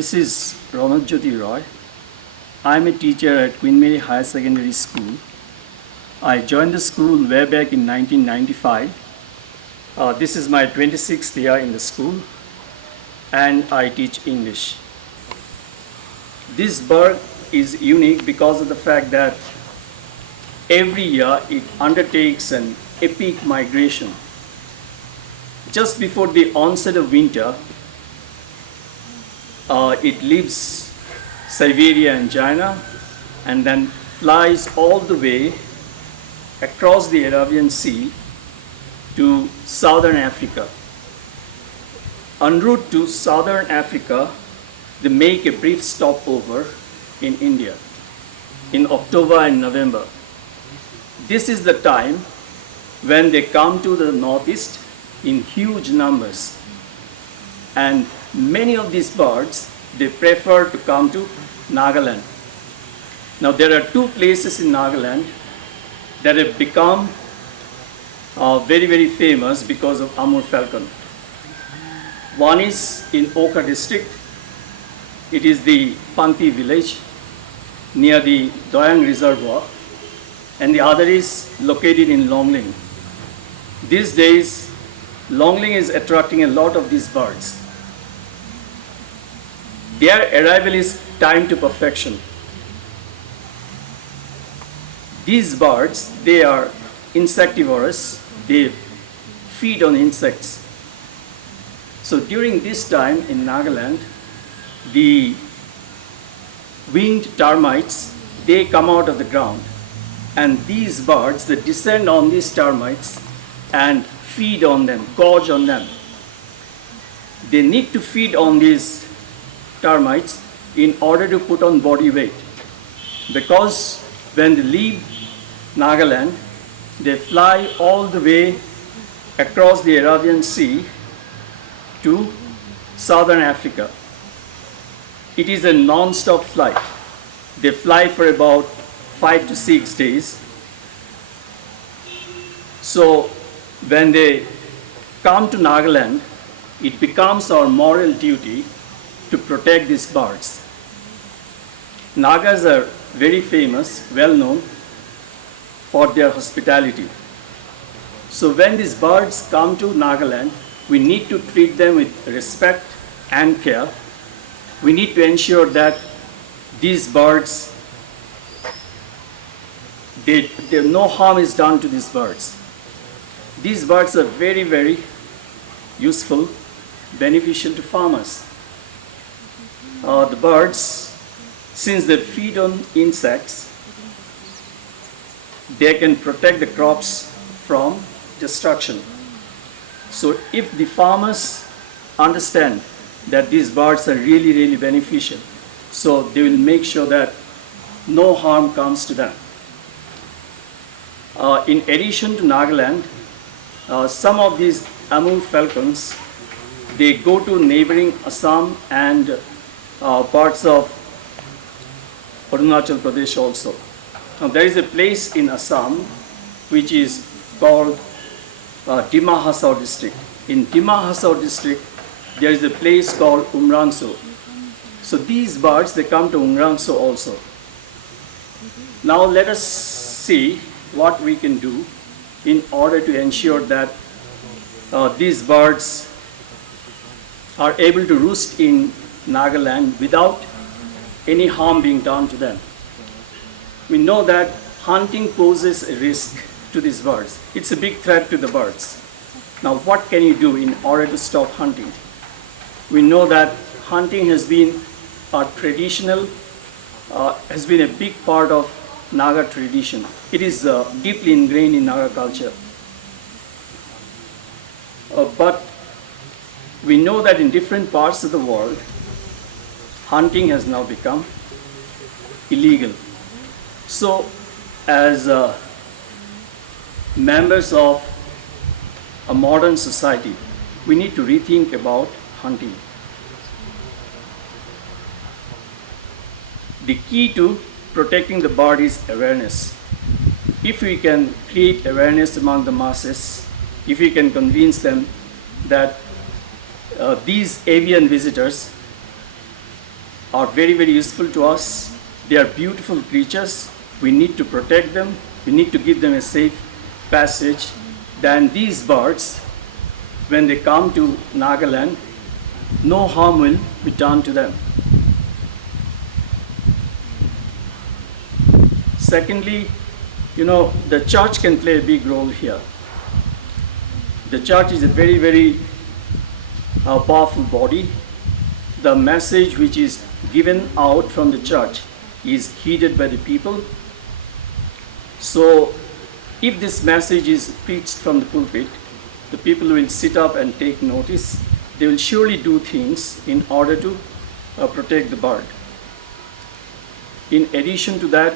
This is Ronojyoti Roy. I'm a teacher at QMHSS Higher Secondary School. I joined the school way back in 1995. This is my 26th year in the school, and I teach English. This bird is unique because of the fact that every year it undertakes an epic migration. Just before the onset of winter, it leaves Siberia and China and then flies all the way across the Arabian Sea to southern Africa. En route to southern Africa, they make a brief stopover in India in October and November. This is the time when they come to the northeast in huge numbers, and many of these birds, they prefer to come to Nagaland. Now there are two places in Nagaland that have become very, very famous because of Amur Falcon. One is in Oka district. It is the Panti village near the Doyang reservoir, and the other is located in Longling. These days, Longling is attracting a lot of these birds. Their arrival is timed to perfection. These birds, they are insectivorous. They feed on insects. So during this time in Nagaland, the winged termites, they come out of the ground, and these birds, they descend on these termites and feed on them, gorge on them. They need to feed on these termites in order to put on body weight, because when they leave Nagaland, they fly all the way across the Arabian Sea to southern Africa. It is a non-stop flight. They fly for about 5 to 6 days. So when they come to Nagaland, it becomes our moral duty to protect these birds. Nagas are very famous, well known for their hospitality. So when these birds come to Nagaland, we need to treat them with respect and care. We need to ensure that these birds, no harm is done to these birds. These birds are very, very useful, beneficial to farmers. The birds, since they feed on insects, they can protect the crops from destruction. So if the farmers understand that these birds are really, really beneficial, so they will make sure that no harm comes to them. In addition to Nagaland, some of these Amur Falcons, they go to neighboring Assam and parts of Arunachal Pradesh also. Now there is a place in Assam which is called Dima Hasao district. In Dima Hasao district, there is a place called Umrangso. So these birds, they come to Umrangso also. Now let us see what we can do in order to ensure that these birds are able to roost in Nagaland without any harm being done to them. We know that hunting poses a risk to these birds. It's a big threat to the birds. Now what can you do in order to stop hunting? We know that hunting has been a traditional, has been a big part of Naga tradition. It is deeply ingrained in Naga culture. But we know that in different parts of the world, hunting has now become illegal. So as members of a modern society, we need to rethink about hunting. The key to protecting the bird is awareness. If we can create awareness among the masses, if we can convince them that these avian visitors are very, very useful to us. They are beautiful creatures. We need to protect them. We need to give them a safe passage. Then these birds, when they come to Nagaland, no harm will be done to them. Secondly, the church can play a big role here. The church is a very, very powerful body. The message which is given out from the church is heeded by the people. So if this message is preached from the pulpit, the people will sit up and take notice. They will surely do things in order to protect the bird. In addition to that,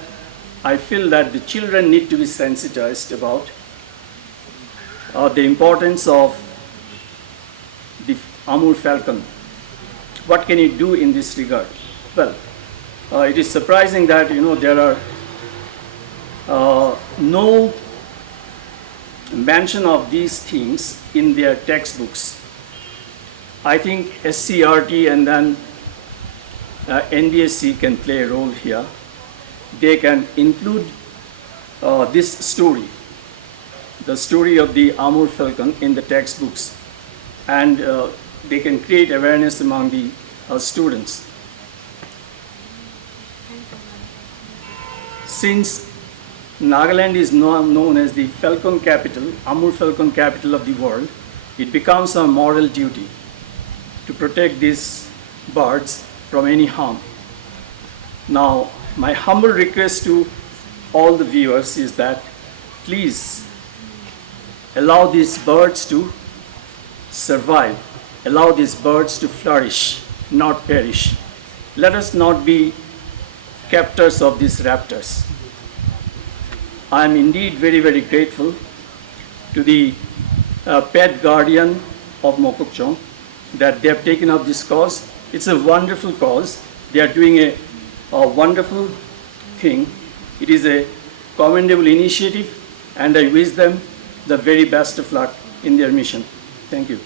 I feel that the children need to be sensitized about the importance of the Amur Falcon. What can you do in this regard? Well, it is surprising that there are no mention of these things in their textbooks. I think SCRT and then NBSC can play a role here. They can include this story, the story of the Amur Falcon, in the textbooks, and they can create awareness among the students. Since Nagaland is known as the falcon capital, Amur Falcon capital of the world, it becomes a moral duty to protect these birds from any harm. Now, my humble request to all the viewers is that please allow these birds to survive, allow these birds to flourish, not perish. Let us not be captors of these raptors. I am indeed very, very grateful to the Pet Guardian of Mokokchung that they have taken up this cause. It's a wonderful cause. They are doing a wonderful thing. It is a commendable initiative, and I wish them the very best of luck in their mission. Thank you.